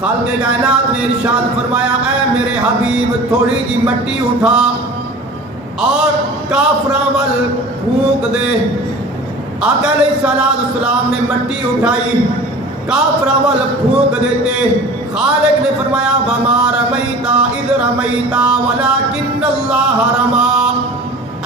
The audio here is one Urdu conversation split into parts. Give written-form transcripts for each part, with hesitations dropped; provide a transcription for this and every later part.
خالق کائنات نے ارشاد فرمایا اے میرے حبیب تھوڑی جی مٹی اٹھا اور کافراں ول پھونک دے۔ آقا علیہ السلام نے مٹی اٹھائی، کافراں ول پھونک دیتے۔ خالق نے فرمایا وما رمیت اذ رمیت ولکن اللہ رما۔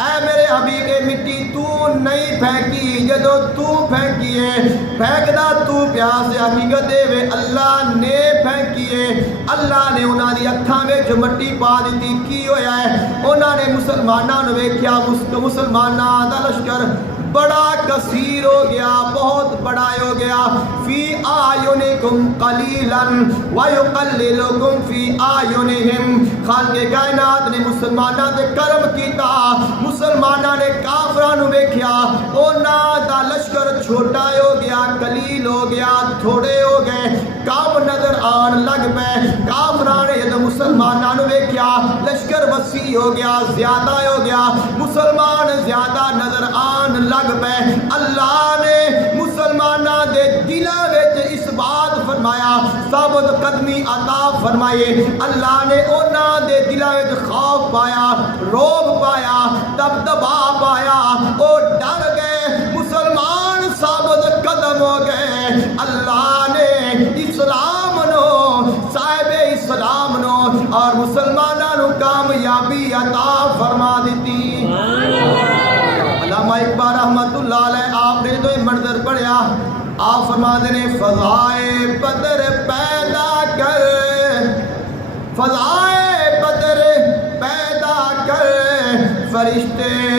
اے میرے حبیب کے مٹی تو نہیں پھینکی جدو تو پھینکی ہے، پھینکدا تو پیاس حقیقت وے اللہ نے پھینکی ہے۔ اللہ نے انہاں دی اکھاں وچ مٹی پا دتی، کی ہویا ہے انہاں نے مسلماناں نوں ویکھیا، مسلماناں دا لشکر بڑا کثیر ہو گیا، بہت بڑا ہو گیا۔ فی آیونکم قلیلا ویقللکم فی آیونہم۔ خالق کائنات نے مسلماناں تے کرم کیتا، مسلماناں نے کافراں نوں ویکھیا انہاں دا لشکر چھوٹا ہو گیا، قلیل ہو گیا، تھوڑے ہو گئے، کم نظر آن لگ پے۔ کافراں نے جدوں مسلماناں نوں ویکھیا لشکر وسیع ہو گیا، زیادہ ہو گیا، مسلمان زیادہ نظر آن لگ پے۔ اللہ نے مسلماناں دے دلاں وچ اس بات فرمایا، ثابت قدمی عطا فرمائے۔ اللہ نے انہاں دے دلاں وچ خوف پایا، روب پایا، دبدبا پایا، او ڈر گئے، مسلمان ثابت قدم ہو گئے۔ اللہ نے اسلام نو، صاحب اسلام نو اور مسلماناں نو کامیابی عطا فرما دیتی۔ علامہ اقبال رحمت اللہ علیہ آپ نے تو منظر پڑھیا، آپ فرماتے ہیں فضائے بدر پیدا کر، فضائے بدر پیدا کر، فرشتے